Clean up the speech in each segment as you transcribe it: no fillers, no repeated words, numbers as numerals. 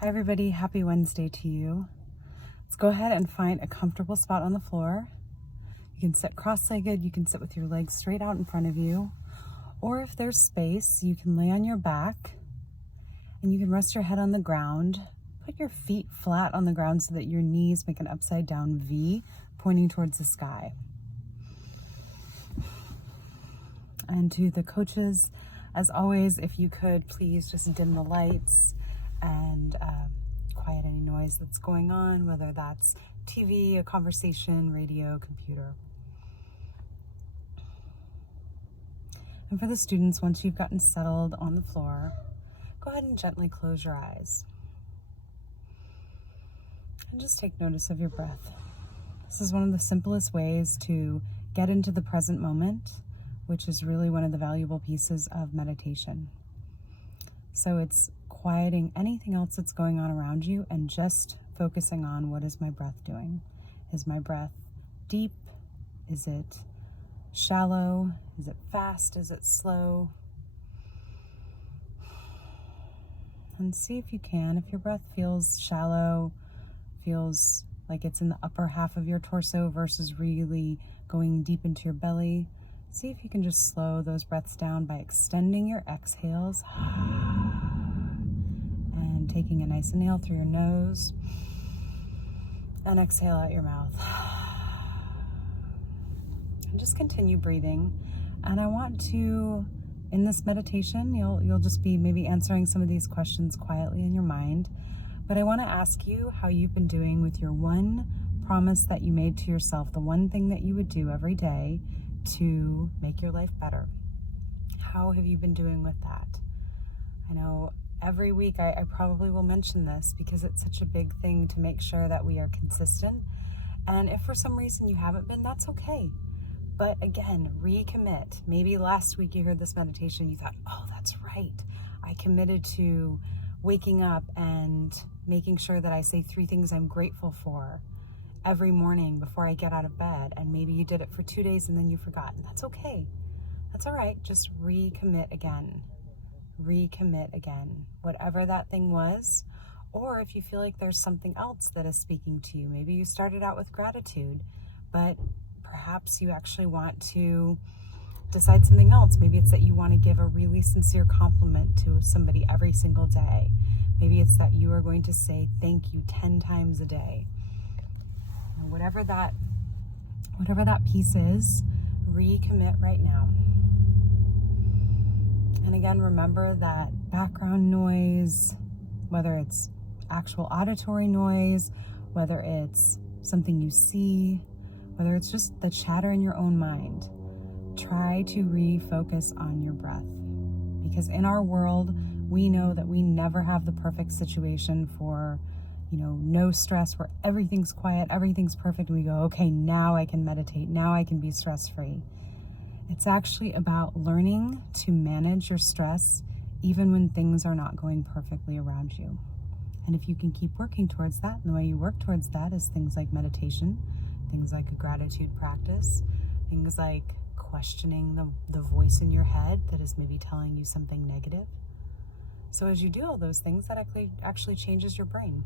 Hi everybody, happy Wednesday to you. Let's go ahead and find a comfortable spot on the floor. You can sit cross-legged, you can sit with your legs straight out in front of you, or if there's space, you can lay on your back and you can rest your head on the ground. Put your feet flat on the ground so that your knees make an upside down V pointing towards the sky. And to the coaches, as always, if you could please just dim the lights and quiet any noise that's going on, whether that's TV, a conversation, radio, computer. And for the students, once you've gotten settled on the floor, go ahead and gently close your eyes. And just take notice of your breath. This is one of the simplest ways to get into the present moment, which is really one of the valuable pieces of meditation. So it's quieting anything else that's going on around you and just focusing on, what is my breath doing? Is my breath deep? Is it shallow? Is it fast? Is it slow? And see if you can, if your breath feels shallow, feels like it's in the upper half of your torso versus really going deep into your belly, see if you can just slow those breaths down by extending your exhales and taking a nice inhale through your nose and exhale out your mouth. And just continue breathing. And I want to, in this meditation, you'll just be maybe answering some of these questions quietly in your mind. But I want to ask you how you've been doing with your one promise that you made to yourself, the one thing that you would do every day to make your life better. How have you been doing with that? I know every week I probably will mention this because it's such a big thing to make sure that we are consistent. And if for some reason you haven't been, that's okay. But again, recommit. Maybe last week you heard this meditation, you thought, oh, that's right. I committed to waking up and making sure that I say 3 things I'm grateful for every morning before I get out of bed. And maybe you did it for 2 days and then you forgot. And that's okay. That's all right. Just recommit again. Recommit again. Whatever that thing was. Or if you feel like there's something else that is speaking to you. Maybe you started out with gratitude, but perhaps you actually want to decide something else. Maybe it's that you want to give a really sincere compliment to somebody every single day. Maybe it's that you are going to say thank you 10 times a day. Whatever that piece is, recommit right now. And again, remember that background noise, whether it's actual auditory noise, whether it's something you see, whether it's just the chatter in your own mind, try to refocus on your breath. Because in our world, we know that we never have the perfect situation for, no stress, where everything's quiet, everything's perfect. We go, okay, now I can meditate, now I can be stress-free. It's actually about learning to manage your stress even when things are not going perfectly around you. And if you can keep working towards that, and the way you work towards that is things like meditation, things like a gratitude practice, things like questioning the voice in your head that is maybe telling you something negative. So as you do all those things, that actually changes your brain.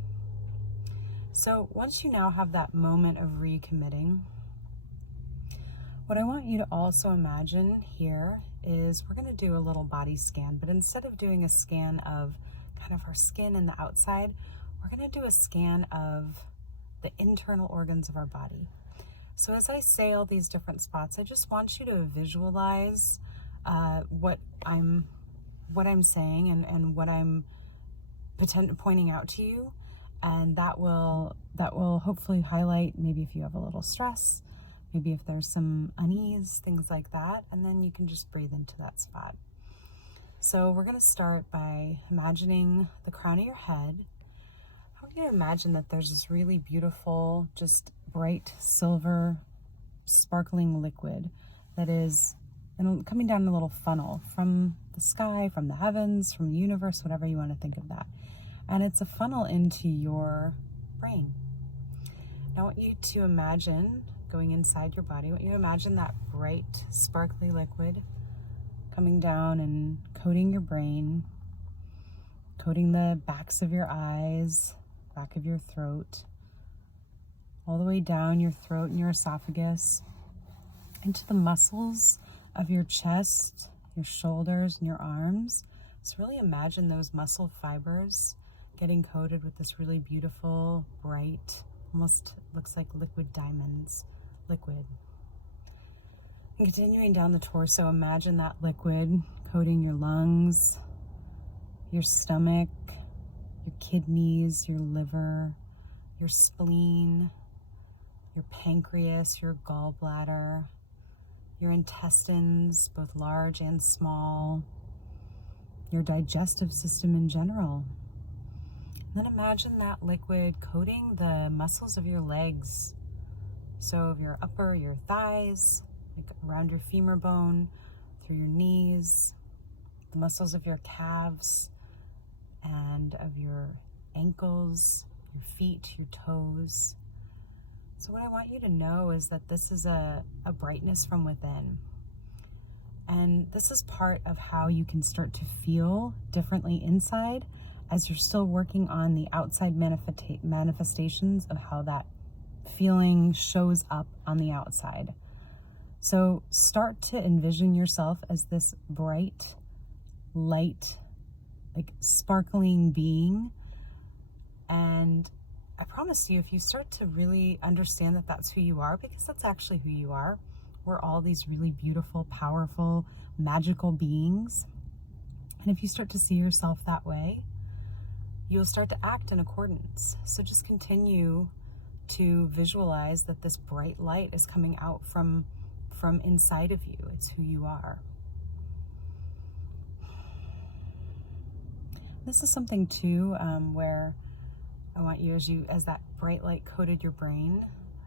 So once you now have that moment of recommitting, what I want you to also imagine here is we're going to do a little body scan, but instead of doing a scan of kind of our skin and the outside, we're going to do a scan of the internal organs of our body. So as I say all these different spots, I just want you to visualize what I'm saying and what I'm pointing out to you, and that will hopefully highlight maybe if you have a little stress, maybe if there's some unease, things like that, and then you can just breathe into that spot. So we're going to start by imagining the crown of your head. I want you to imagine that there's this really beautiful, just bright silver sparkling liquid that is coming down in a little funnel from the sky, from the heavens, from the universe, whatever you want to think of that. And it's a funnel into your brain. Now I want you to imagine going inside your body. I want you to imagine that bright, sparkly liquid coming down and coating your brain, coating the backs of your eyes, back of your throat, all the way down your throat and your esophagus, into the muscles of your chest, your shoulders, and your arms. So really imagine those muscle fibers getting coated with this really beautiful, bright, almost looks like liquid diamonds, liquid. And continuing down the torso, imagine that liquid coating your lungs, your stomach, your kidneys, your liver, your spleen, your pancreas, your gallbladder, your intestines, both large and small, your digestive system in general. And then imagine that liquid coating the muscles of your legs. So of your your thighs, like around your femur bone, through your knees, the muscles of your calves, and of your ankles, your feet, your toes. So what I want you to know is that this is a brightness from within. And this is part of how you can start to feel differently inside as you're still working on the outside manifestations of how that feeling shows up on the outside. So start to envision yourself as this bright, light, like sparkling being. And I promise you, if you start to really understand that that's who you are, because that's actually who you are, we're all these really beautiful, powerful, magical beings. And if you start to see yourself that way, you'll start to act in accordance. So just continue to visualize that this bright light is coming out from inside of you. It's who you are. This is something too, where I want you, as that bright light coated your brain,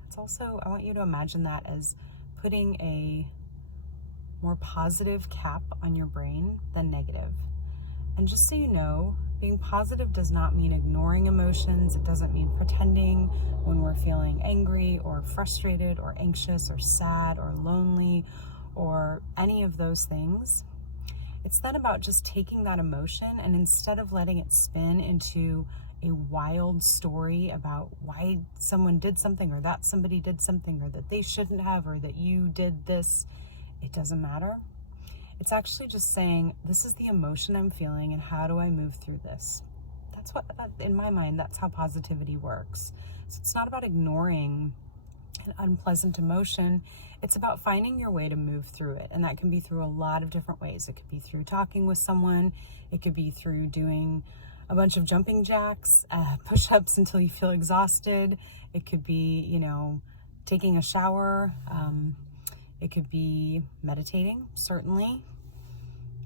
it's also, I want you to imagine that as putting a more positive cap on your brain than negative. And just so you know, being positive does not mean ignoring emotions. It doesn't mean pretending when we're feeling angry or frustrated or anxious or sad or lonely or any of those things. It's then about just taking that emotion and instead of letting it spin into a wild story about why someone did something or that somebody did something or that they shouldn't have or that you did this, it doesn't matter. It's actually just saying, this is the emotion I'm feeling and how do I move through this? That's what, in my mind, that's how positivity works. So it's not about ignoring an unpleasant emotion. It's about finding your way to move through it. And that can be through a lot of different ways. It could be through talking with someone. It could be through doing a bunch of jumping jacks, push-ups until you feel exhausted. It could be, taking a shower. It could be meditating, certainly.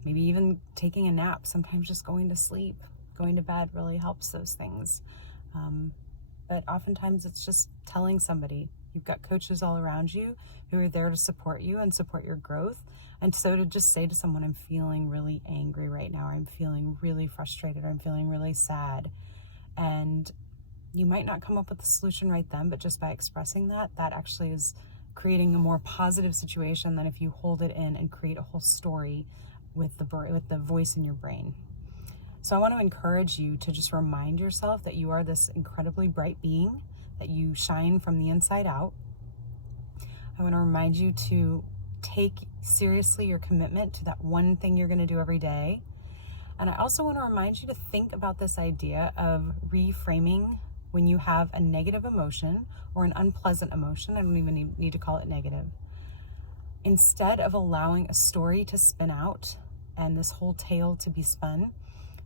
Maybe even taking a nap. Sometimes just going to sleep, going to bed really helps those things. But oftentimes it's just telling somebody. You've got coaches all around you who are there to support you and support your growth. And so to just say to someone, I'm feeling really angry right now, or I'm feeling really frustrated, or I'm feeling really sad. And you might not come up with the solution right then, but just by expressing that actually is creating a more positive situation than if you hold it in and create a whole story with the voice in your brain. So I want to encourage you to just remind yourself that you are this incredibly bright being, that you shine from the inside out. I want to remind you to take seriously your commitment to that one thing you're going to do every day. And I also want to remind you to think about this idea of reframing when you have a negative emotion or an unpleasant emotion. I don't even need to call it negative. Instead of allowing a story to spin out and this whole tale to be spun,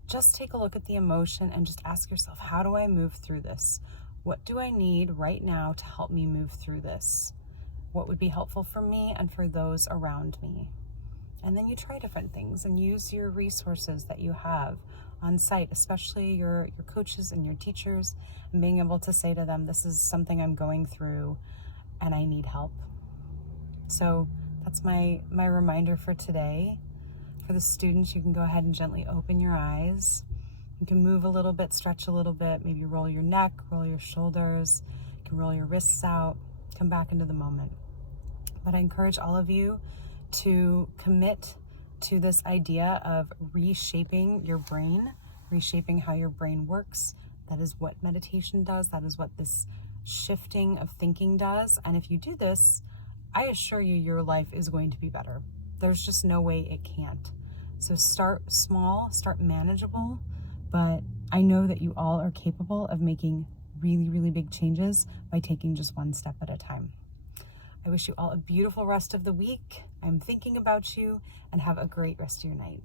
just take a look at the emotion and just ask yourself, how do I move through this? What do I need right now to help me move through this? What would be helpful for me and for those around me? And then you try different things and use your resources that you have on site, especially your coaches and your teachers, and being able to say to them, this is something I'm going through and I need help. So that's my reminder for today. For the students, you can go ahead and gently open your eyes. You can move a little bit, stretch a little bit, maybe roll your neck, roll your shoulders. You can roll your wrists out, come back into the moment. But I encourage all of you to commit to this idea of reshaping your brain, reshaping how your brain works. That is what meditation does. That is what this shifting of thinking does. And if you do this, I assure you your life is going to be better. There's just no way it can't. So start small, start manageable, but I know that you all are capable of making really, really big changes by taking just one step at a time. I wish you all a beautiful rest of the week. I'm thinking about you, and have a great rest of your night.